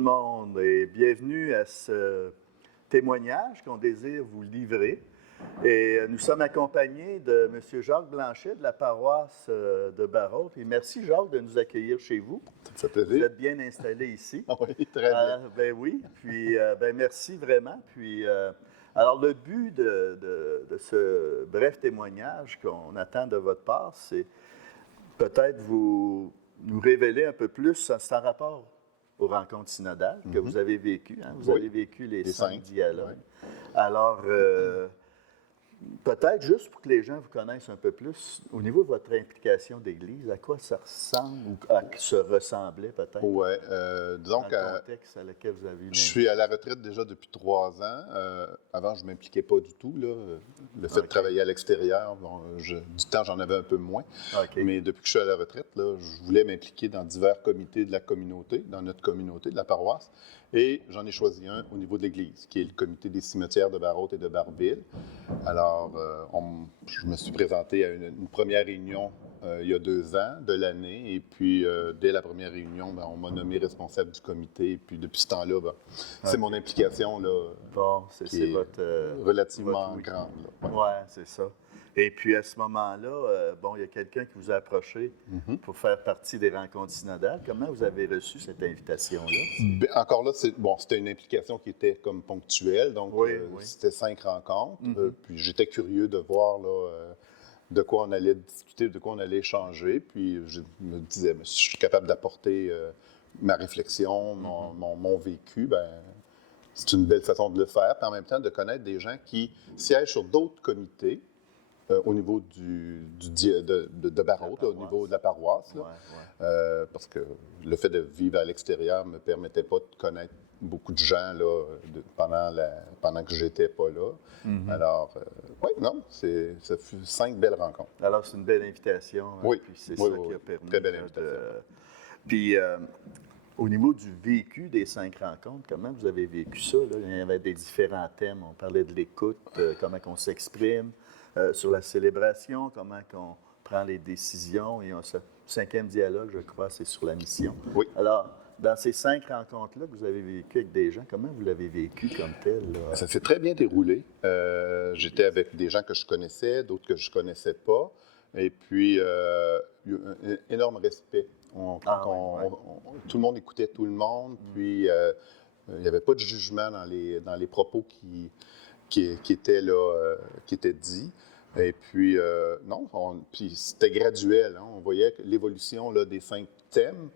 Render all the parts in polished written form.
le monde et bienvenue à ce témoignage qu'on désire vous livrer. Et nous sommes accompagnés de M. Jacques Blanchet de la paroisse de Barrault. Et merci Jacques de nous accueillir chez vous. Ça fait plaisir. Vous êtes bien installé ici. Oui, très bien. Ben oui, puis merci vraiment. Puis alors le but de ce bref témoignage qu'on attend de votre part, c'est peut-être vous nous révéler un peu plus, c'est en rapport aux rencontres synodales que vous avez vécues. Hein? Vous avez vécu les 5 dialogues. Oui. Alors, peut-être juste pour que les gens vous connaissent un peu plus, au niveau de votre implication d'Église, à quoi ça ressemble ou à quoi ça ressemblait peut-être? Oui, disons dans le contexte à lequel vous avez eu. Je suis à la retraite déjà depuis 3 ans. Avant, je ne m'impliquais pas du tout. Là. Le fait de travailler à l'extérieur, du temps, j'en avais un peu moins. Mais depuis que je suis à la retraite, là, je voulais m'impliquer dans divers comités de la communauté, dans notre communauté, de la paroisse. Et j'en ai choisi un au niveau de l'Église, qui est le comité des cimetières de Barrault et de Barville. Alors, je me suis présenté à une première réunion il y a 2 ans de l'année. Et puis, dès la première réunion, on m'a nommé responsable du comité. Et puis, depuis ce temps-là, c'est mon implication là, c'est votre, relativement grande. Oui, c'est ça. Et puis, à ce moment-là, il y a quelqu'un qui vous a approché pour faire partie des rencontres synodales. Comment vous avez reçu cette invitation-là? Encore là, c'était une implication qui était comme ponctuelle. Donc, c'était 5 rencontres. Puis, j'étais curieux de voir là, de quoi on allait discuter, de quoi on allait échanger. Puis, je me disais, si je suis capable d'apporter ma réflexion, mon vécu, c'est une belle façon de le faire. Puis, en même temps, de connaître des gens qui siègent sur d'autres comités, au niveau de Barrault, au niveau de la paroisse. Là, parce que le fait de vivre à l'extérieur ne me permettait pas de connaître beaucoup de gens là, pendant que j'étais pas là. Alors, ça fut 5 belles rencontres. Alors, c'est une belle invitation. Oui. Puis c'est ça qui a permis. Très belle invitation. Puis, au niveau du vécu des 5 rencontres, comment vous avez vécu ça? Là? Il y avait des différents thèmes. On parlait de l'écoute, comment on s'exprime. Sur la célébration, comment on prend les décisions. Et ce 5e dialogue, je crois, c'est sur la mission. Oui. Alors, dans ces 5 rencontres-là que vous avez vécues avec des gens, comment vous l'avez vécu comme tel? Là? Ça s'est très bien déroulé. J'étais avec des gens que je connaissais, d'autres que je ne connaissais pas. Et puis, il y a un énorme respect. Tout le monde écoutait tout le monde. Puis, il n'y avait pas de jugement dans les propos qui étaient là, qui étaient dits. Et puis, puis c'était graduel. Hein? On voyait que l'évolution là, des 5 thèmes,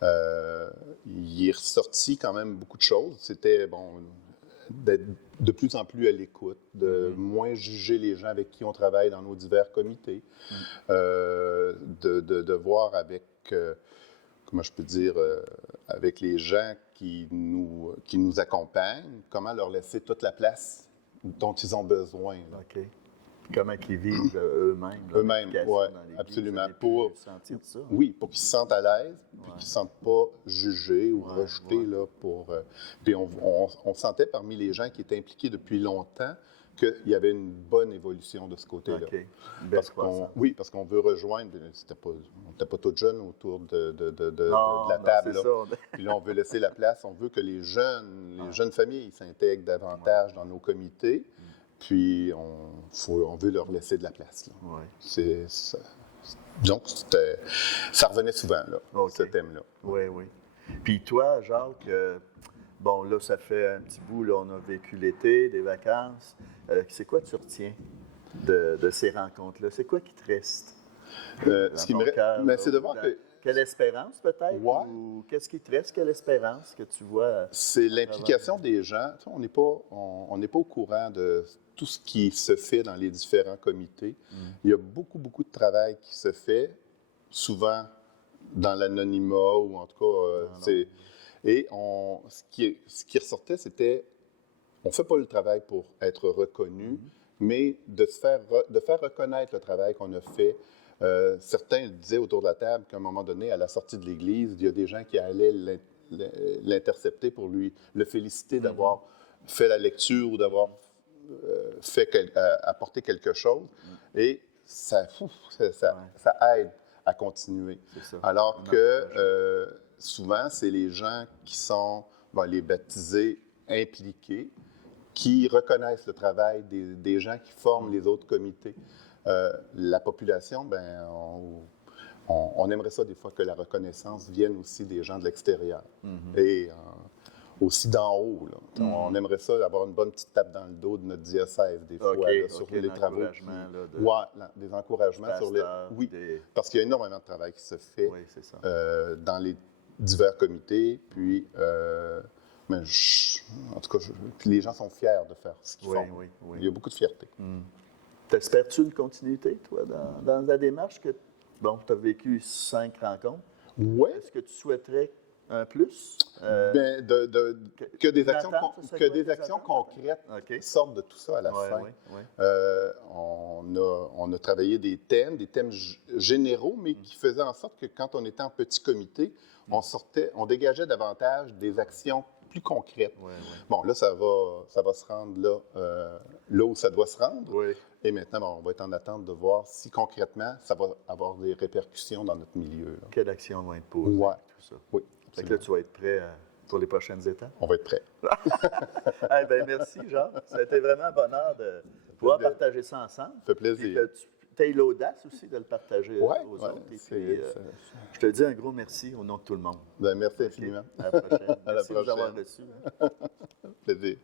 il est ressorti quand même beaucoup de choses. C'était, d'être de plus en plus à l'écoute, de moins juger les gens avec qui on travaille dans nos divers comités, de voir avec, comment je peux dire, avec les gens qui nous accompagnent, comment leur laisser toute la place dont ils ont besoin. Là. OK. Comment ils vivent eux-mêmes. Eux-mêmes, oui, absolument. Pour sentir ça. Oui, pour qu'ils se sentent à l'aise, puis qu'ils ne se sentent pas jugés ou rejetés. Là, puis on sentait parmi les gens qui étaient impliqués depuis longtemps qu'il y avait une bonne évolution de ce côté-là. OK. Parce qu'on veut rejoindre, on n'était pas tous jeunes autour de la table. Là. Puis là, on veut laisser la place, on veut que les jeunes familles s'intègrent davantage dans nos comités. Puis, on veut leur laisser de la place. Là. C'est ça. Donc, ça revenait souvent, là, ce thème-là. Oui. Puis toi, Jacques, là, ça fait un petit bout, là, on a vécu l'été, des vacances. C'est quoi tu retiens de ces rencontres-là? C'est quoi qui te reste? Ce qui me reste, c'est de voir que... Quelle espérance, peut-être? Ouais. Ou qu'est-ce qui te reste? Quelle espérance que tu vois? C'est l'implication des gens. Tu sais, on n'est pas au courant de tout ce qui se fait dans les différents comités. Il y a beaucoup, beaucoup de travail qui se fait, souvent dans l'anonymat, ou en tout cas, Et ce qui ressortait, c'était, on ne fait pas le travail pour être reconnu, mais de faire reconnaître le travail qu'on a fait. Certains disaient autour de la table qu'à un moment donné, à la sortie de l'église, il y a des gens qui allaient l'intercepter pour le féliciter d'avoir fait la lecture ou d'avoir apporté quelque chose. Et ça aide à continuer. Alors que souvent, c'est les gens qui sont les baptisés impliqués, qui reconnaissent le travail des gens qui forment les autres comités. La population, on aimerait ça des fois que la reconnaissance vienne aussi des gens de l'extérieur et aussi d'en haut. Là. On aimerait ça avoir une bonne petite tape dans le dos de notre diocèse des fois là, sur les travaux. Des encouragements sur les. Oui, parce qu'il y a énormément de travail qui se fait dans les divers comités. Puis, en tout cas, puis les gens sont fiers de faire ce qu'ils font. Il y a beaucoup de fierté. T'espères-tu une continuité, toi, dans la démarche que, tu as vécu 5 rencontres? Oui. Est-ce que tu souhaiterais un plus? Que des actions concrètes sortent de tout ça à la fin. On a travaillé des thèmes généraux, mais qui faisaient en sorte que quand on était en petit comité, on dégageait davantage des actions plus concrètes. Bon, là, ça va se rendre là où ça doit se rendre. Et maintenant, on va être en attente de voir si concrètement, ça va avoir des répercussions dans notre milieu. Là. Quelles actions vont être posées? Tout ça. Oui. Fait que là, tu vas être prêt pour les prochaines étapes? On va être prêt. Merci, Jean. Ça a été vraiment un bonheur de pouvoir partager ça ensemble. Ça fait plaisir. Tu as eu l'audace aussi de le partager aux autres. Et puis, je te dis un gros merci au nom de tout le monde. Merci infiniment. À la prochaine. À la Merci de nous prochaine. avoir reçus. Plaisir.